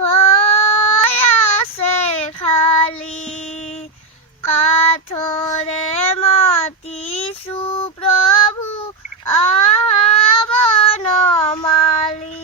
হৈ আছে খালি কাঠৰে মাতিছো প্ৰভু বনমালী।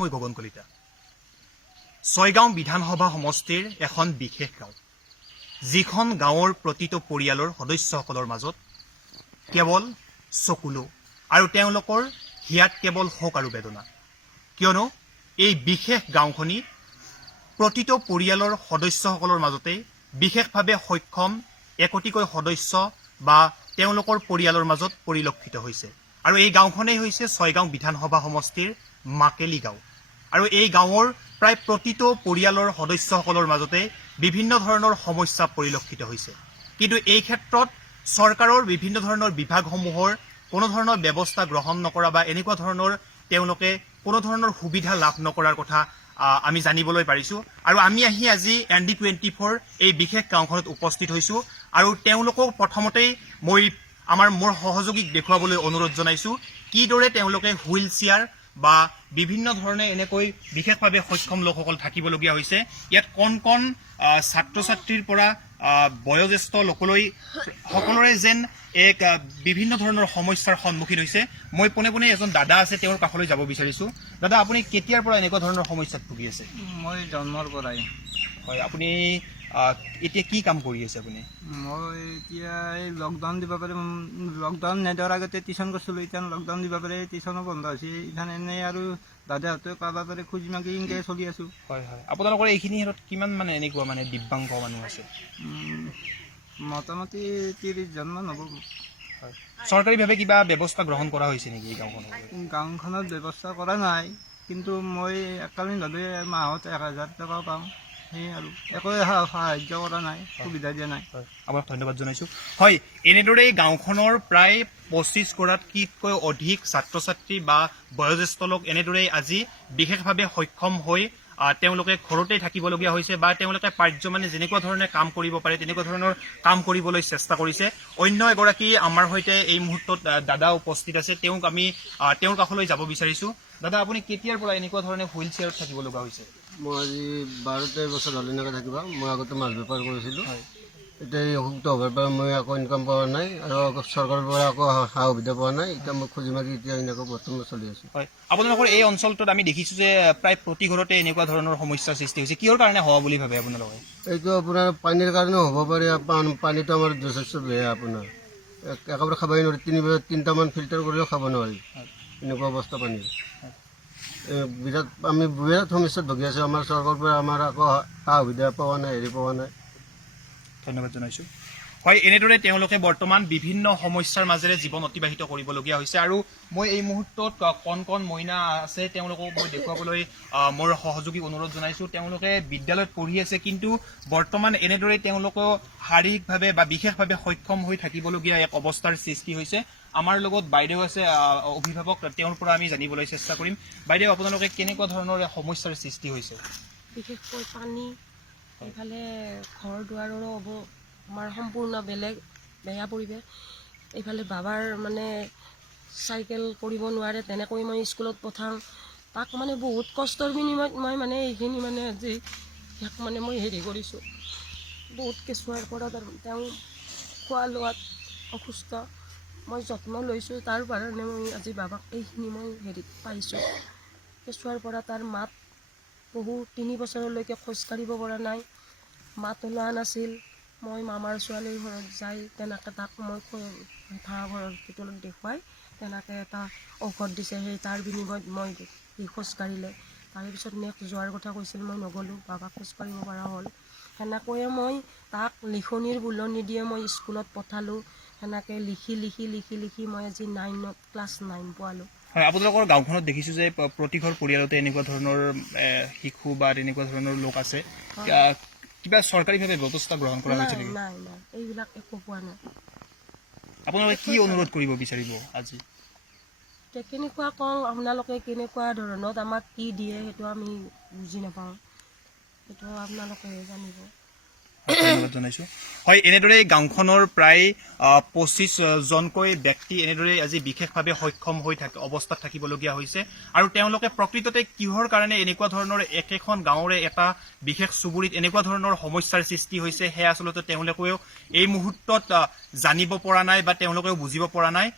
মই গগন কলিতা। ছয়গাঁও বিধানসভা সমষ্টিৰ এখন বিশেষ গাঁও, যিখন গাঁৱৰ প্ৰতিটো পৰিয়ালৰ সদস্যসকলৰ মাজত কেৱল চকুলো আৰু তেওঁলোকৰ হিয়াত কেৱল শোক আৰু বেদনা, কিয়নো এই বিশেষ গাঁওখনি প্ৰতিটো পৰিয়ালৰ সদস্যসকলৰ মাজতে বিশেষভাৱে সক্ষম একোটিকৈ সদস্য বা তেওঁলোকৰ পৰিয়ালৰ মাজত পৰিলক্ষিত হৈছে। আৰু এই গাঁওখনেই হৈছে ছয়গাঁও বিধানসভা সমষ্টিৰ মাকেলি গাঁও। আৰু এই গাঁৱৰ প্ৰায় প্ৰতিটো পৰিয়ালৰ সদস্যসকলৰ মাজতে বিভিন্ন ধৰণৰ সমস্যা পৰিলক্ষিত হৈছে। কিন্তু এই ক্ষেত্ৰত চৰকাৰৰ বিভিন্ন ধৰণৰ বিভাগসমূহৰ কোনো ধৰণৰ ব্যৱস্থা গ্ৰহণ নকৰা বা এনেকুৱা ধৰণৰ তেওঁলোকে কোনো ধৰণৰ সুবিধা লাভ নকৰাৰ কথা আমি জানিবলৈ পাৰিছোঁ। আৰু আমি আজি ND24 এই বিশেষ গাঁওখনত উপস্থিত হৈছোঁ আৰু তেওঁলোকক প্ৰথমতেই মোৰ সহযোগীক দেখুৱাবলৈ অনুৰোধ জনাইছোঁ কিদৰে তেওঁলোকে হুইল চেয়াৰ বা বিভিন্ন ধৰণে এনেকৈ বিশেষভাৱে সক্ষম লোকসকল থাকিবলগীয়া হৈছে। ইয়াত কণ কণ ছাত্ৰ ছাত্ৰীৰ পৰা বয়োজ্যেষ্ঠ লোকলৈ সকলোৰে যেন এক বিভিন্ন ধৰণৰ সমস্যাৰ সন্মুখীন হৈছে। মই পোনে পোনে এজন দাদা আছে, তেওঁৰ কাষলৈ যাব বিচাৰিছোঁ। দাদা, আপুনি কেতিয়াৰ পৰা এনেকুৱা ধৰণৰ সমস্যাত ভুগি আছে? মই জন্মৰ পৰাই। হয়, আপুনি এতিয়া কি কাম কৰি আছে আপুনি? মই এতিয়া এই লকডাউন দিব পাৰে, লকডাউন নিদিয়াৰ আগতে টিউশ্যন কৰিছিলোঁ। এতিয়া লকডাউন দিব পাৰে টিউশ্যনো বন্ধ হৈছে। ইথান এনেই আৰু দাদাহঁতে পাব পাৰে খুজি মাগি এনেকৈ চলি আছোঁ। হয় হয়, আপোনালোকৰ এইখিনি ক্ষেত্ৰত কিমান এনেকুৱা দিব্যাংগ মানুহ আছে? মোটামুটি 30জনমান হ'ব। হয়, চৰকাৰীভাৱে কিবা ব্যৱস্থা গ্ৰহণ কৰা হৈছে নেকি এই গাঁওখনত? গাঁওখনত ব্যৱস্থা কৰা নাই, কিন্তু মই এককালীনভাৱে মাহত 1000 টকা পাওঁ। সেই আৰু একো সাহায্য কৰা নাই, সুবিধা দিয়া নাই। আপোনাক ধন্যবাদ জনাইছোঁ। হয়, এনেদৰেই গাঁওখনৰ প্ৰায় 25গৰাকীতকৈ অধিক ছাত্ৰ ছাত্ৰী বা বয়োজ্যেষ্ঠ লোক এনেদৰেই আজি বিশেষভাৱে সক্ষম হৈ তেওঁলোকে ঘৰতে থাকিবলগীয়া হৈছে বা তেওঁলোকে পাৰ্য যেনেকুৱা ধৰণে কাম কৰিব পাৰে তেনেকুৱা ধৰণৰ কাম কৰিবলৈ চেষ্টা কৰিছে। অন্য এগৰাকী আমাৰ সৈতে এই মুহূৰ্তত দাদা উপস্থিত আছে, তেওঁক আমি তেওঁৰ কাষলৈ যাব বিচাৰিছোঁ। দাদা, আপুনি কেতিয়াৰ পৰা এনেকুৱা ধৰণে হুইল চেয়াৰত থাকিব লগা হৈছে? মই আজি 12-13 বছৰ হ'ল এনেকৈ থাকিবা। মই আগতে মাছ বেপাৰ কৰিছিলোঁ। এতিয়া এই অসুবিধা হোৱাৰ পৰা মই আকৌ ইনকাম পোৱা নাই আৰু চৰকাৰৰ পৰা আকৌ সা সুবিধা পোৱা নাই। এতিয়া মই খুজি মাগি এতিয়া এনেকৈ বৰ্তমান চলি আছোঁ। হয়, আপোনালোকৰ এই অঞ্চলটোত আমি দেখিছোঁ যে প্ৰায় প্ৰতি ঘৰতে এনেকুৱা ধৰণৰ সমস্যাৰ সৃষ্টি হৈছে। কিহৰ কাৰণে হোৱা বুলি ভাবে আপোনালোকে? এইটো আপোনাৰ পানীৰ কাৰণেও হ'ব পাৰে। পানীটো আমাৰ যথেষ্ট বেয়া। আপোনাৰ একেবাৰে খাবই নোৱাৰি, 3টামান ফিল্টাৰ কৰিও খাব নোৱাৰি, এনেকুৱা অৱস্থা পানীৰ। আমি বিৰাট সমস্যাত ভুগি আছোঁ। আমাৰ চৰকাৰৰ পৰা আমাৰ আকৌ সা সুবিধা পোৱা নাই, পোৱা নাই। ধন্যবাদ জনাইছোঁ। হয়, এনেদৰে তেওঁলোকে বৰ্তমান বিভিন্ন সমস্যাৰ মাজেৰে জীৱন অতিবাহিত কৰিবলগীয়া হৈছে। আৰু মই এই মুহূৰ্তত কণ কণ মইনা আছে, তেওঁলোকক মই দেখুৱাবলৈ মোৰ সহযোগীক অনুৰোধ জনাইছোঁ। তেওঁলোকে বিদ্যালয়ত পঢ়ি আছে, কিন্তু বৰ্তমান এনেদৰে তেওঁলোকেও শাৰীৰিকভাৱে বা বিশেষভাৱে সক্ষম হৈ থাকিবলগীয়া এক অৱস্থাৰ সৃষ্টি হৈছে। আমাৰ লগত বাইদেউ আছে, অভিভাৱক, তেওঁৰ পৰা আমি জানিবলৈ চেষ্টা কৰিম। বাইদেউ, আপোনালোকে কেনেকুৱা ধৰণৰ সমস্যাৰ সৃষ্টি হৈছে? বিশেষকৈ পানী, এইফালে ঘৰ দুৱাৰৰো আমাৰ সম্পূৰ্ণ বেয়া পৰিৱেশ। এইফালে বাবাৰ চাইকেল কৰিব নোৱাৰে, তেনেকৈ মই স্কুলত পঠাওঁ। তাক বহুত কষ্টৰ বিনিময়ত মই এইখিনি আজি ইয়াক মই হেৰি কৰিছোঁ। বহুত কেঁচুৱাৰ পৰা তেওঁ খোৱা লোৱাত অসুস্থ, মই যত্ন লৈছোঁ। তাৰ কাৰণে মই আজি বাবাক এইখিনি মই পাইছোঁ। কেঁচুৱাৰ পৰা তাৰ মাত 3 বছৰলৈকে খোজকাঢ়িব পৰা নাই, মাত ওলোৱা নাছিল। মই মামাৰ ছোৱালীৰ ঘৰত যাই তেনেকৈ তাক মই ভাড়াঘৰৰ ভিতৰত দেখুৱাই তেনেকৈ এটা ঔষধ দিছে, সেই তাৰ বিনিময়ত মই খোজকাঢ়িলে। তাৰপিছত নেক্সট যোৱাৰ কথা কৈছিল, মই নগ'লোঁ। বাবাক খোজকাঢ়িব পৰা হ'ল। সেনেকৈয়ে মই তাক লিখনিৰ বুলনি দিয়ে মই স্কুলত পঠালোঁ। সেনেকৈ লিখি মই আজি ক্লাছ 9 পোৱালোঁ। হয়, আপোনালোকৰ গাঁওখনত দেখিছোঁ যে প্ৰতিঘৰ পৰিয়ালতে এনেকুৱা ধৰণৰ শিশু বা তেনেকুৱা ধৰণৰ লোক আছে। কিবা চৰকাৰীভাৱে ব্যৱস্থা গ্ৰহণ কৰা হৈছে নেকি? নাই এইবিলাক একো পোৱা নাই। আপোনালোকে কি অনুৰোধ কৰিব বিচাৰিব আজি? কেনেকুৱা কওঁ, আপোনালোকে কেনেকুৱা ধৰণত আমাক কি দিয়ে সেইটো আমি বুজি নাপাওঁ, সেইটো আপোনালোকে জানিব। ধন্যবাদ জনাইছোঁ। হয়, এনেদৰে গাঁওখনৰ প্ৰায় 25জনকৈ ব্যক্তি এনেদৰে আজি বিশেষভাৱে সক্ষম হৈ অৱস্থাত থাকিবলগীয়া হৈছে। আৰু তেওঁলোকে প্ৰকৃততে কিহৰ কাৰণে এনেকুৱা ধৰণৰ একেখন গাঁৱৰে এটা বিশেষ চুবুৰীত এনেকুৱা ধৰণৰ সমস্যাৰ সৃষ্টি হৈছে সেয়া আচলতে তেওঁলোকেও এই মুহূৰ্তত জানিব পৰা নাই বা তেওঁলোকেও বুজিব পৰা নাই।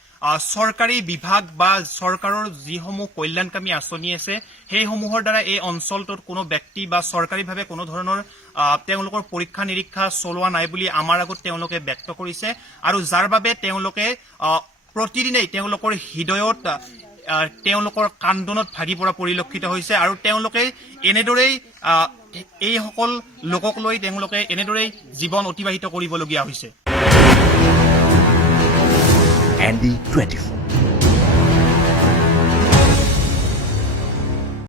চৰকাৰী বিভাগ বা চৰকাৰৰ যিসমূহ কল্যাণকামী আঁচনি আছে সেইসমূহৰ দ্বাৰা এই অঞ্চলটোত কোনো ব্যক্তি বা চৰকাৰীভাৱে কোনো ধৰণৰ তেওঁলোকৰ পৰীক্ষা নিৰীক্ষা চলোৱা নাই বুলি আমাৰ আগত তেওঁলোকে ব্যক্ত কৰিছে। আৰু যাৰ বাবে তেওঁলোকে প্ৰতিদিনেই তেওঁলোকৰ হৃদয়ত তেওঁলোকৰ কান্দোনত ভাগি পৰা পৰিলক্ষিত হৈছে। আৰু তেওঁলোকে এনেদৰেই এইসকল লোকক লৈ তেওঁলোকে এনেদৰেই জীৱন অতিবাহিত কৰিবলগীয়া হৈছে। ND24